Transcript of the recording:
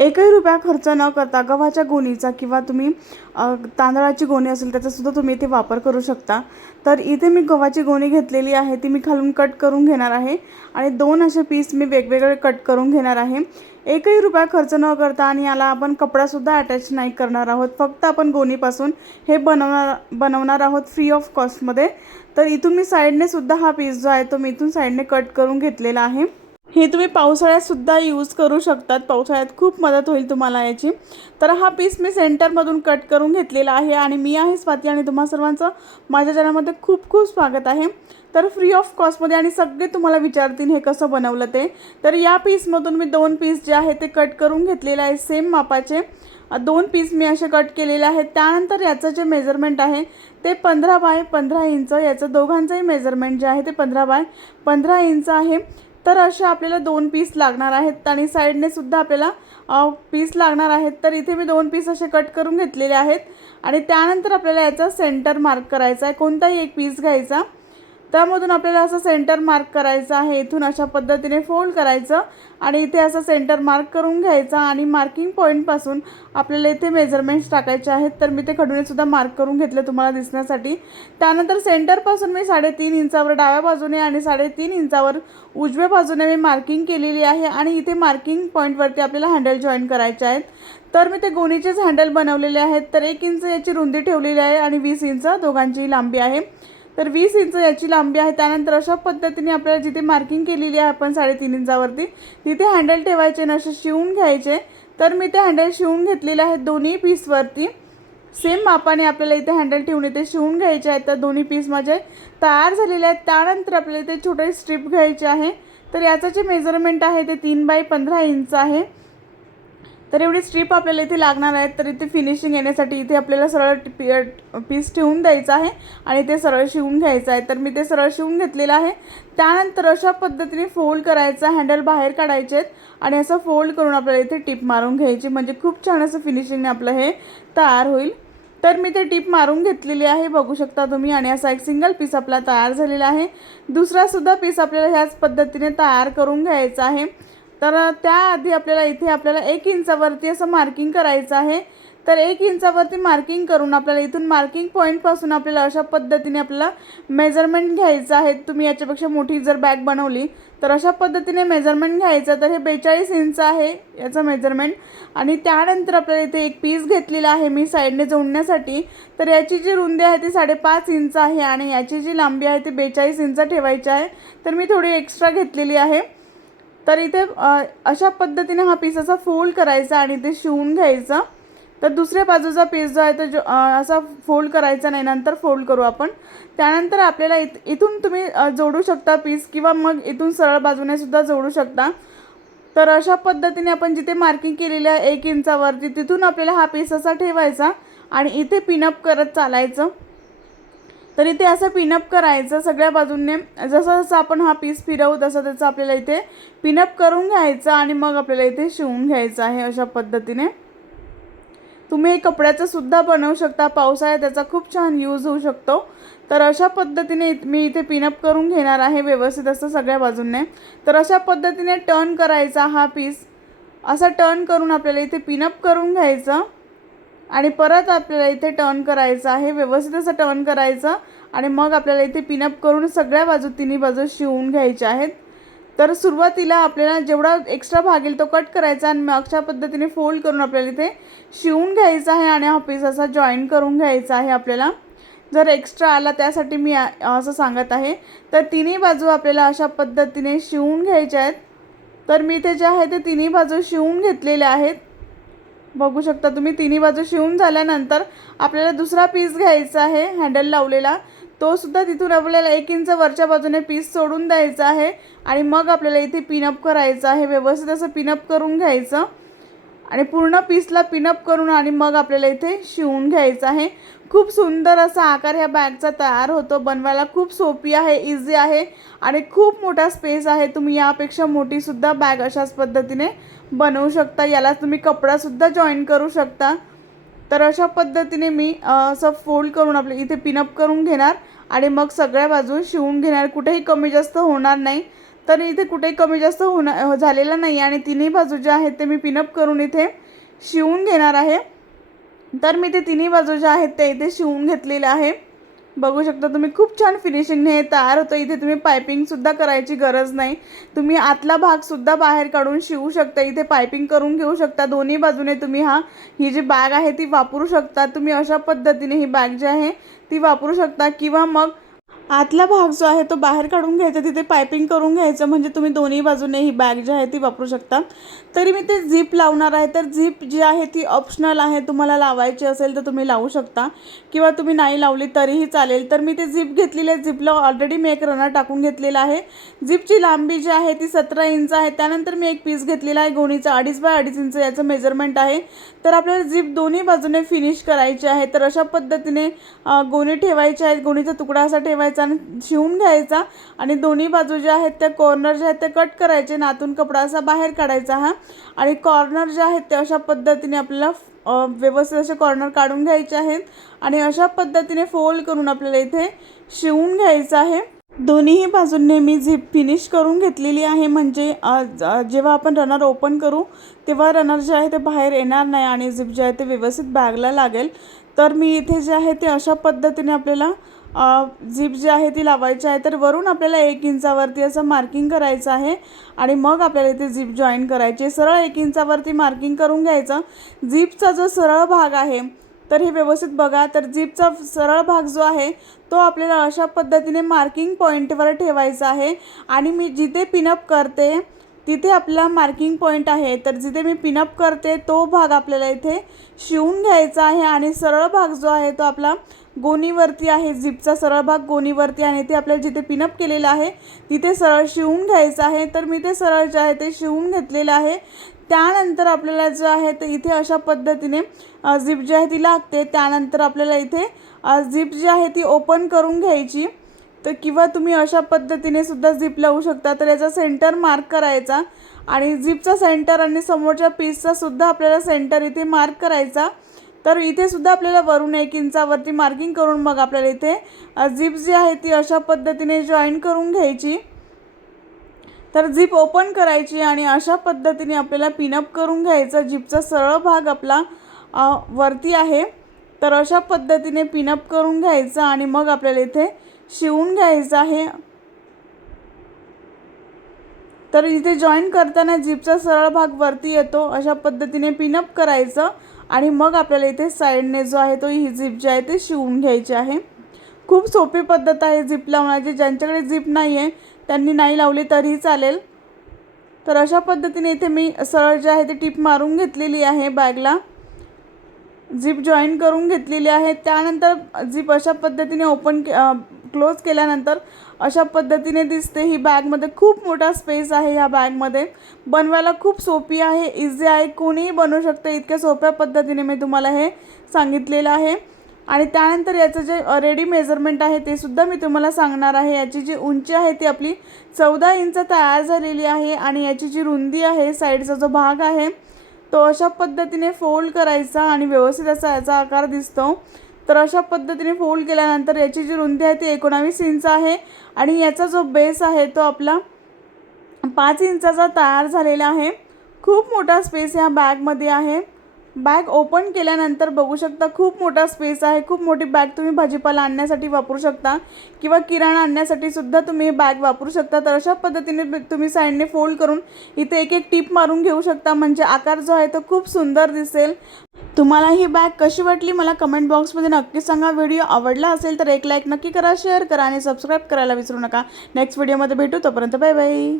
एकही रुपया खर्च न करता गव्हाच्या गोणीचा किंवा तुम्ही तांदळाची गोणी असेल त्याचासुद्धा तुम्ही इथे वापर करू शकता. तर इथे मी गव्हाची गोणी घेतलेली आहे ती मी खालून कट करून घेणार आहे आणि दोन असे पीस मी वेगवेगळे कट करून घेणार आहे. एकही रुपया खर्च न करता आणि याला आपण कपडासुद्धा अटॅच नाही करणार आहोत फक्त आपण गोणीपासून हे बनवणार बनवणार आहोत फ्री ऑफ कॉस्टमध्ये तर इथून मी साईडने सुद्धा हा पीस जो आहे तो मी इथून साईडने कट करून घेतलेला आहे. हे तुम्ही पावसाळ्यातसुद्धा यूज करू शकतात. पावसाळ्यात खूप मदत होईल तुम्हाला याची. तर हा पीस मी सेंटरमधून कट करून घेतलेला आहे आणि मी आहे स्वाती आणि तुम्हा सर्वांचं माझ्या चॅनलमध्ये खूप खूप स्वागत आहे. तर फ्री ऑफ कॉस्टमध्ये आणि सगळे तुम्हाला विचारतील हे कसं बनवलं ते. तर या पीसमधून मी दोन पीस जे आहे ते कट करून घेतलेले आहे सेम मापाचे. दोन पीस मी असे कट केलेले आहेत. त्यानंतर याचं जे मेजरमेंट आहे ते पंधरा बाय पंधरा इंच याचं दोघांचंही मेजरमेंट जे आहे ते पंधरा बाय पंधरा इंच आहे. तर असे आपल्याला दोन पीस लागणार आहेत. आणि साईडने सुद्धा आपल्याला पीस लागणार आहेत. तर इथे मी दोन पीस असे कट करून घेतलेले आहेत. आणि त्यानंतर आपल्याला याचा सेंटर मार्क करायचा आहे. कोणताही एक पीस घ्यायचा. त्यामधून आपल्याला असं सेंटर मार्क करायचं आहे. इथून अशा पद्धतीने फोल्ड करायचं आणि इथे असं सेंटर मार्क करून घ्यायचं आणि मार्किंग पॉईंटपासून आपल्याला इथे मेजरमेंट्स टाकायचे आहेत. तर मी ते खडूनेसुद्धा मार्क करून घेतले तुम्हाला दिसण्यासाठी. त्यानंतर सेंटरपासून मी साडेतीन इंचावर डाव्या बाजूने आणि साडेतीन इंचावर उजव्या बाजूने मी मार्किंग केलेली आहे आणि इथे मार्किंग पॉईंटवरती आपल्याला हँडल जॉईन करायचे आहेत. तर मी ते गोणीचेच हँडल बनवलेले आहेत. तर एक इंच याची रुंदी ठेवलेली आहे आणि वीस इंच दोघांची लांबी आहे. तर वीस इंच याची लांबी आहे. त्यानंतर अशा पद्धतीने आपल्याला जिथे मार्किंग केलेली आहे आपण साडेतीन इंचावरती तिथे हँडल ठेवायचे आणि असे शिवून घ्यायचे. तर मी ते हँडल शिवून घेतलेले आहेत दोन्ही पीसवरती सेम मापाने आपल्याला इथे हँडल ठेवून इथे शिवून घ्यायचे आहेत. तर दोन्ही पीस माझे तयार झालेले आहेत. त्यानंतर आपल्याला इथे छोटे स्ट्रीप घ्यायचे आहे. तर याचं जे मेजरमेंट आहे ते तीन बाय पंधरा इंच आहे. तर एवढी स्ट्रीप आपल्याला इथे लागणार आहेत. तर इथे फिनिशिंग येण्यासाठी इथे आपल्याला सरळ पी पीस ठेवून द्यायचं आहे आणि ते सरळ शिवून घ्यायचं आहे. तर मी ते सरळ शिवून घेतलेलं आहे. त्यानंतर अशा पद्धतीने फोल्ड करायचं हँडल बाहेर काढायचे आहेत आणि असं फोल्ड करून आपल्याला इथे टिप मारून घ्यायची. म्हणजे खूप छान असं फिनिशिंगने आपलं हे तयार होईल. तर मी ते टिप मारून घेतलेली आहे बघू शकता तुम्ही. आणि असा एक सिंगल पीस आपला तयार झालेला आहे. दुसरासुद्धा पीस आपल्याला ह्याच पद्धतीने तयार करून घ्यायचा आहे. तर त्याआधी आपल्याला इथे आपल्याला एक इंचावरती असं मार्किंग करायचं आहे. तर एक इंचावरती मार्किंग करून आपल्याला इथून मार्किंग पॉईंटपासून आपल्याला अशा पद्धतीने आपल्याला मेजरमेंट घ्यायचं आहे. तुम्ही याच्यापेक्षा मोठी जर बॅग बनवली तर अशा पद्धतीने मेजरमेंट घ्यायचं. तर हे बेचाळीस इंच आहे याचं मेजरमेंट आणि त्यानंतर आपल्याला इथे एक पीस घेतलेला आहे मी साईडने जोडण्यासाठी. तर याची जी रुंदी आहे ती साडेपाच इंच आहे आणि याची जी लांबी आहे ती बेचाळीस इंच ठेवायची आहे. तर मी थोडी एक्स्ट्रा घेतलेली आहे. तर इथे अशा पद्धतीने हा पीस असा फोल्ड करायचा आणि ते शिवून घ्यायचं. तर दुसऱ्या बाजूचा पीस जो आहे तो जो असा फोल्ड करायचा नाही नंतर फोल्ड करू आपण. त्यानंतर आपल्याला इत इथून तुम्ही जोडू शकता पीस किंवा मग इथून सरळ बाजूने सुद्धा जोडू शकता. तर अशा पद्धतीने आपण जिथे मार्किंग केलेली आहे एक इंचावरती तिथून आपल्याला हा पीस असा ठेवायचा आणि इथे पिनअप करत चालायचं. तर इथे असं पिनअप करायचं सगळ्या बाजूंनी. जसं जसं आपण हा पीस फिरवू तसं त्याचं आपल्याला इथे पिनअप करून घ्यायचं आणि मग आपल्याला इथे शिवून घ्यायचं आहे अशा पद्धतीने. तुम्ही कपड्याचंसुद्धा कपड्याचं सुद्धा बनवू शकता. पावसाळ्यात त्याचा खूप छान यूज होऊ शकतो. तर अशा पद्धतीने मी इथे पिनअप करून घेणार आहे व्यवस्थित असं सगळ्या बाजूंने. तर अशा पद्धतीने टर्न करायचा हा पीस असा टर्न करून आपल्याला इथे पिनअप करून घ्यायचं. आणि परत आपल्याला इथे टर्न करायचं आहे. व्यवस्थित असं टर्न करायचं आणि मग आपल्याला इथे पिनअप करून सगळ्या बाजू तिन्ही बाजू शिवून घ्यायच्या आहेत. तर सुरुवातीला आपल्याला जेवढा एक्स्ट्रा भाग येईल तो कट करायचा आणि मग अशा पद्धतीने फोल्ड करून आपल्याला इथे शिवून घ्यायचा आहे आणि हा पीस असा जॉईन करून घ्यायचा आहे आपल्याला. जर एक्स्ट्रा आला त्यासाठी मी असं सांगत आहे. तर तिन्ही बाजू आपल्याला अशा पद्धतीने शिवून घ्यायच्या आहेत. तर मी इथे जे आहे ते तिन्ही बाजू शिवून घेतलेल्या आहेत. बघू शकता तुम्ही तिन्ही बाजू शिवून झाल्यानंतर आपल्याला दुसरा पीस घ्यायचा आहे हँडल लावलेला. तो सुद्धा तिथून आपल्याला एक इंच वरच्या बाजूने पीस सोडून द्यायचा आहे आणि मग आपल्याला इथे पिनअप करायचं आहे. व्यवस्थित असं पिनअप करून घ्यायचं. आणि पूर्ण पीसला पिनअप करून आणि मग आपल्याला इथे शिवून घ्यायचं आहे. खूप सुंदर असा आकार ह्या बॅगचा तयार होतो. बनवायला खूप सोपी आहे इझी आहे आणि खूप मोठा स्पेस आहे. तुम्ही यापेक्षा मोठीसुद्धा बॅग अशाच पद्धतीने बनवू शकता. याला तुम्ही कपडासुद्धा जॉईन करू शकता. तर अशा पद्धतीने मी असं फोल्ड करून आपले इथे पिनअप करून घेणार आणि मग सगळ्या बाजू शिवून घेणार. कुठेही कमी जास्त होणार नाही. तर इथे कुठेही कमी जास्त होणार झालेलं नाही आणि तिन्ही बाजू ज्या आहेत ते मी पिनअप करून इथे शिवून घेणार आहे. तर मी ते तिन्ही बाजू ज्या आहेत त्या इथे शिवून घेतलेलं आहे. बघू शकता तुम्ही खूप छान फिनिशिंगने हे तयार होतं. इथे तुम्ही पायपिंगसुद्धा करायची गरज नाही. तुम्ही आतला भागसुद्धा बाहेर काढून शिवू शकता. इथे पायपिंग करून घेऊ शकता. दोन्ही बाजूने तुम्ही हा ही जी बॅग आहे ती वापरू शकता. तुम्ही अशा पद्धतीने ही बॅग जी आहे ती वापरू शकता. किंवा मग आतला भाग जो आहे तो बाहेर काढून घ्यायचा तिथे पायपिंग करून घ्यायचं म्हणजे तुम्ही दोन्ही बाजूने ही बॅग जी आहे ती वापरू शकता. तरी मी ते झीप लावणार आहे. तर झीप जी आहे ती ऑप्शनल आहे. तुम्हाला लावायची असेल तर तुम्ही लावू शकता. किंवा तुम्ही नाही लावली तरीही चालेल. तर मी ते झीप घेतलेली आहे झीपला ऑलरेडी मी एक रनर टाकून घेतलेला आहे. झीपची लांबी जी आहे ती सतरा इंच आहे. त्यानंतर मी एक पीस घेतलेला आहे गोणीचा अडीच बाय अडीच इंच याचं मेजरमेंट आहे. तर आपल्याला झीप दोन्ही बाजूने फिनिश करायची आहे. तर अशा पद्धतीने गोणी ठेवायची आहे गोणीचा तुकडा असा ठेवायचा आणि शिवून घ्यायचा. आणि दोन्ही बाजू ज्या आहेत त्या कॉर्नर ज्या आहेत त्या कट करायचे. नातून कपडा असा बाहेर काढायचा हा. आणि कॉर्नर जे आहेत ते अशा पद्धतीने आपल्याला व्यवस्थित असे कॉर्नर काढून घ्यायचे आहेत. आणि अशा पद्धतीने फोल्ड करून आपल्याला इथे शिवून घ्यायचं आहे. दोन्हीही बाजूंनी मी झिप फिनिश करून घेतलेली आहे. म्हणजे जेव्हा आपण रनर ओपन करू तेव्हा रनर जे आहे ते बाहेर येणार नाही आणि झिप जे आहे ते व्यवस्थित बॅगला लागेल. तर मी इथे जे आहे ते अशा पद्धतीने आपल्याला झीप जी आहे ती लावायची आहे तर वरून आपल्याला एक इंचावरती असं मार्किंग करायचं आहे आणि मग आपल्याला इथे झीप जॉईन करायची आहे. सरळ एक इंचावरती मार्किंग करून घ्यायचं. झीपचा जो सरळ भाग आहे तर हे व्यवस्थित बघा. तर जीपचा सरळ भाग जो आहे तो आपल्याला अशा पद्धतीने मार्किंग पॉईंटवर ठेवायचा आहे आणि मी जिथे पिनअप करते तिथे आपला मार्किंग पॉईंट आहे. तर जिथे मी पिनअप करते तो भाग आपल्याला इथे शिवून घ्यायचा आहे आणि सरळ भाग जो आहे तो आपला गोनीवरती आहे. झिपचा सरळ भाग गोणीवरती आणि ते आपल्याला जिथे पिनअप केलेलं आहे तिथे सरळ शिवून घ्यायचं आहे. तर मी ते सरळ जे आहे ते शिवून घेतलेलं आहे. त्यानंतर आपल्याला जे आहे ते इथे अशा पद्धतीने झिप जी आहे ती लागते. त्यानंतर आपल्याला इथे झिप जी आहे ती ओपन करून घ्यायची. तर किंवा तुम्ही अशा पद्धतीने सुद्धा झिप लावू शकता. तर याचा सेंटर मार्क करायचा आणि झिपचा सेंटर आणि समोरच्या पीसचा सुद्धा आपल्याला सेंटर इथे मार्क करायचा. तर इथे सुद्धा आपल्याला वरून एक इंचावरती मार्किंग करून मग आपल्याला इथे झिप जी आहे ती अशा पद्धतीने जॉईन करून घ्यायची. तर झिप ओपन करायची आणि अशा पद्धतीने आपल्याला पिनअप करून घ्यायचा. झिपचा सरळ भाग आपला वरती आहे. तर अशा पद्धतीने पिनअप करून घ्यायचा आणि मग आपल्याला इथे शिवून घ्यायचं आहे. तर इथे जॉईन करताना जीपचा सरळ भाग वरती येतो. अशा पद्धतीने पिनअप करायचं. आणि मग आपल्याला इथे साईडने जो आहे तो ही झिप जी आहे ते शिवून घ्यायची आहे. खूप सोपी पद्धत आहे झिप लावण्याची. ज्यांच्याकडे झिप नाही आहे त्यांनी नाही लावली तरीही चालेल. तर अशा पद्धतीने इथे मी सरळ जे आहे ते टीप मारून घेतलेली आहे बॅगला. झिप जॉईन करून घेतलेली आहे. त्यानंतर झिप अशा पद्धतीने ओपन के क्लोज केल्यानंतर अशा पद्धतीने दिसते. ही बॅगमध्ये खूप मोठा स्पेस आहे ह्या बॅगमध्ये. बनवायला खूप सोपी आहे. इझी आहे. कोणीही बनवू शकतं. इतक्या सोप्या पद्धतीने मी तुम्हाला हे सांगितलेलं आहे. आणि त्यानंतर याचं जे रेडी मेजरमेंट आहे ते सुद्धा मी तुम्हाला सांगणार आहे. याची जी उंची आहे ती आपली चौदा इंच तयार झालेली आहे आणि याची जी रुंदी आहे साईडचा जो भाग आहे तो अशा पद्धतीने फोल्ड करायचा आणि व्यवस्थित असा याचा आकार दिसतो. तर अशा पद्धतीने फोल्ड केल्यानंतर याची जी रुंदी आहे ती एकोणावीस इंच आहे. आणि याचा जो बेस आहे तो आपला पाच इंचाचा तयार झालेला आहे. खूप मोठा स्पेस ह्या बॅगमध्ये आहे. बॅग ओपन केल्यानंतर बघू शकता खूप मोठा स्पेस आहे. खूप मोठी बॅग तुम्ही भाजीपाला आणण्यासाठी वापरू शकता. किंवा किराणा आणण्यासाठी सुद्धा तुम्ही ही बॅग वापरू शकता. तर अशा पद्धतीने तुम्ही साईडने फोल्ड करून इथे एक एक टीप मारून घेऊ शकता. म्हणजे आकार जो आहे तो खूप सुंदर दिसेल. तुम्हाला ही बॅग कशी वाटली मला कमेंट बॉक्समध्ये नक्की सांगा. व्हिडिओ आवडला असेल तर एक लाईक नक्की करा शेअर करा आणि सबस्क्राईब करायला विसरू नका. नेक्स्ट व्हिडिओमध्ये भेटू. तोपर्यंत बाय बाय